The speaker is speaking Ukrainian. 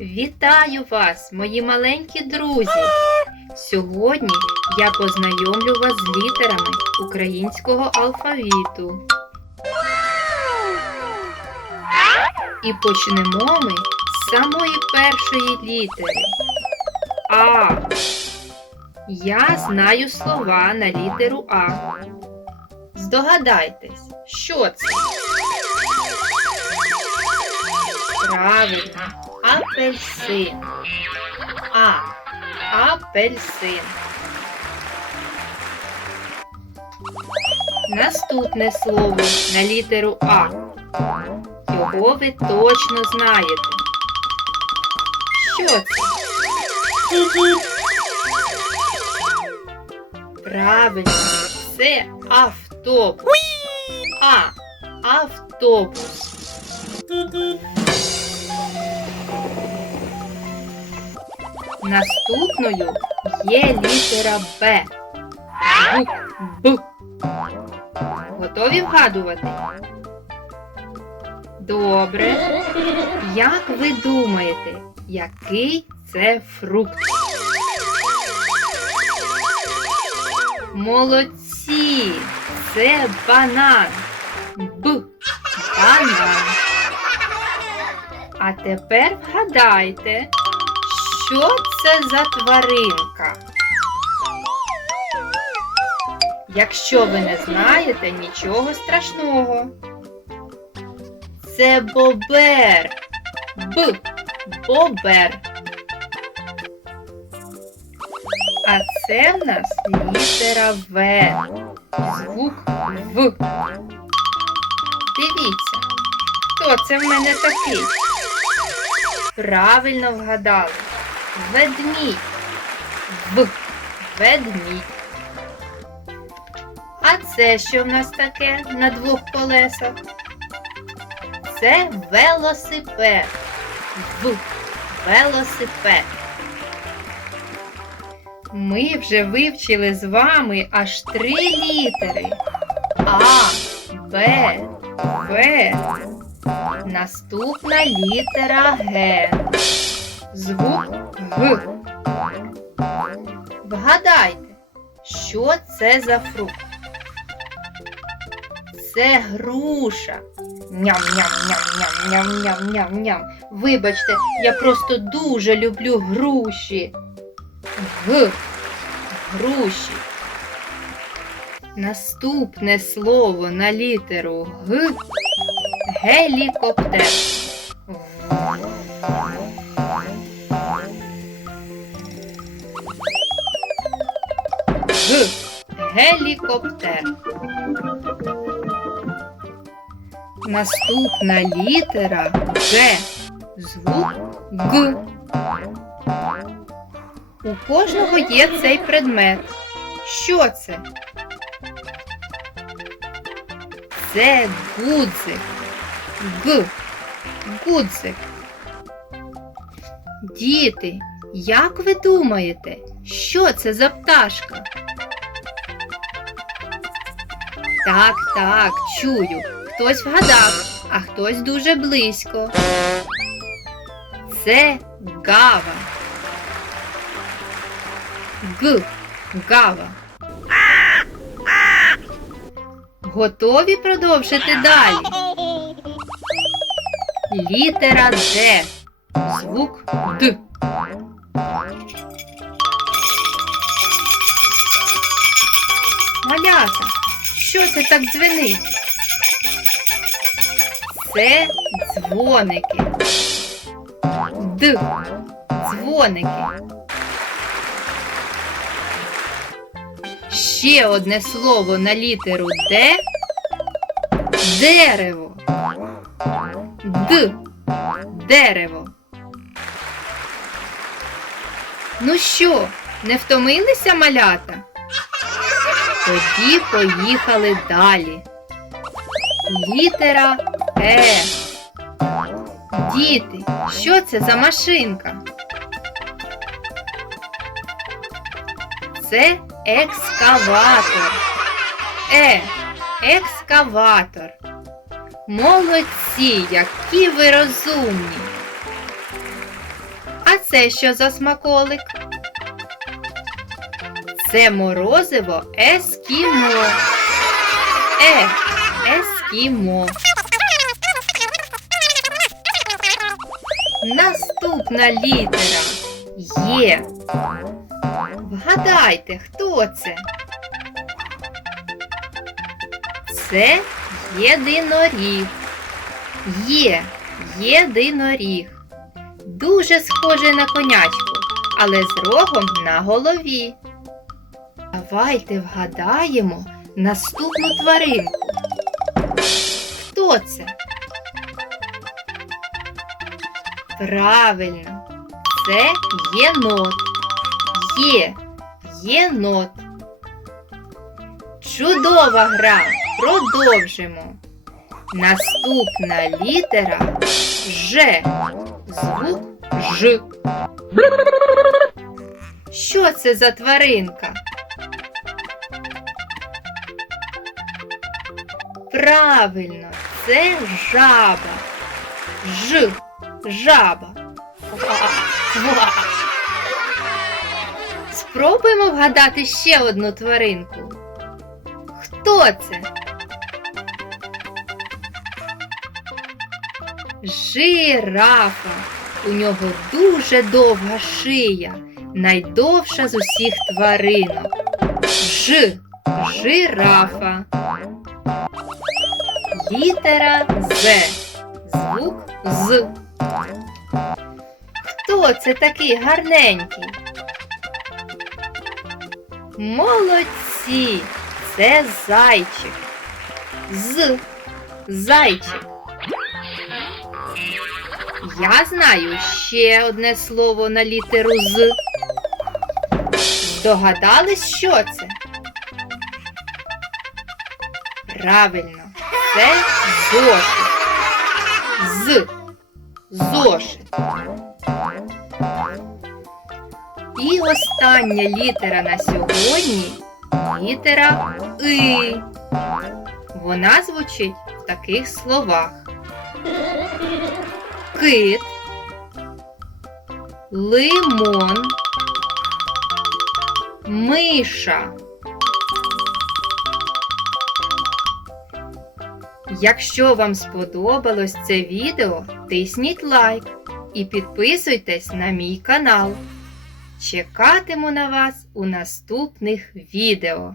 Вітаю вас, мої маленькі друзі! Сьогодні я познайомлю вас з літерами українського алфавіту. І почнемо ми з самої першої літери. А. Я знаю слова на літеру А. Здогадайтесь, що це? Правильно, апельсин. А. Апельсин. Наступне слово на літеру А. Його ви точно знаєте. Що це? Правильно, це автобус. А. Автобус. Наступною є літера Б. Б. Готові вгадувати? Добре. Як ви думаєте, який це фрукт? Молодці! Це банан. Б. Банан. А тепер вгадайте, що це за тваринка? Якщо ви не знаєте нічого страшного. Це бобер. Б. Бобер. А це в нас літера В. Звук В. Дивіться, хто це в мене такий? Правильно вгадали. Ведмідь. В. Ведмідь. А це що в нас таке на двох колесах? Це велосипед. В. Велосипед. Ми вже вивчили з вами аж три літери. А, Б, В. Наступна літера Г. Звук Г. Вгадайте, що це за фрукт? Це груша. Ням-ням-ням-ням-ням-ням-ням. Вибачте, я просто дуже люблю груші. Г. Груші. Наступне слово на літеру Г. Гелікоптер. Гелікоптер. Наступна літера Г. Звук Г. У кожного є цей предмет. Що це? Це гудзик. Г. Гудзик. Діти, як ви думаєте, що це за пташка? Так, так, чую. Хтось вгадав, а хтось дуже близько. Це гава. Г. Гава. Готові продовжити далі? Літера Д. Звук Д. що це так дзвенить? Це дзвоники. Д. Дзвоники. Ще одне слово на літеру Д. Дерево. Д. Дерево. Ну що, не втомилися малята? Тоді поїхали далі. Літера Е. Діти, що це за машинка? Це екскаватор. Е. Екскаватор. Молодці, які ви розумні. А це що за смаколик? Це морозиво ескімо. Е, ескімо. Наступна літера Є. Вгадайте, хто це? Це єдиноріг. Є єдиноріг. Дуже схожий на конячку, але з рогом на голові. Давайте вгадаємо наступну тваринку. Хто це? Правильно, це єнот. Є єнот. Чудова гра. Продовжимо. Наступна літера Ж. Звук Ж. Що це за тваринка? Правильно, це жаба. Ж. Жаба. Спробуємо вгадати ще одну тваринку. Хто це? Жирафа. У нього дуже довга шия, найдовша з усіх тваринок. Ж. Жирафа. Літера З. Звук З. Хто це такий гарненький? Молодці! Це зайчик. З. Зайчик. Я знаю ще одне слово на літеру З. Здогадались, що це? Правильно, це зошит. З. Зошит. І остання літера на сьогодні літера И. Вона звучить в таких словах. Кит, лимон, миша. Якщо вам сподобалось це відео, тисніть лайк і підписуйтесь на мій канал. Чекатиму на вас у наступних відео.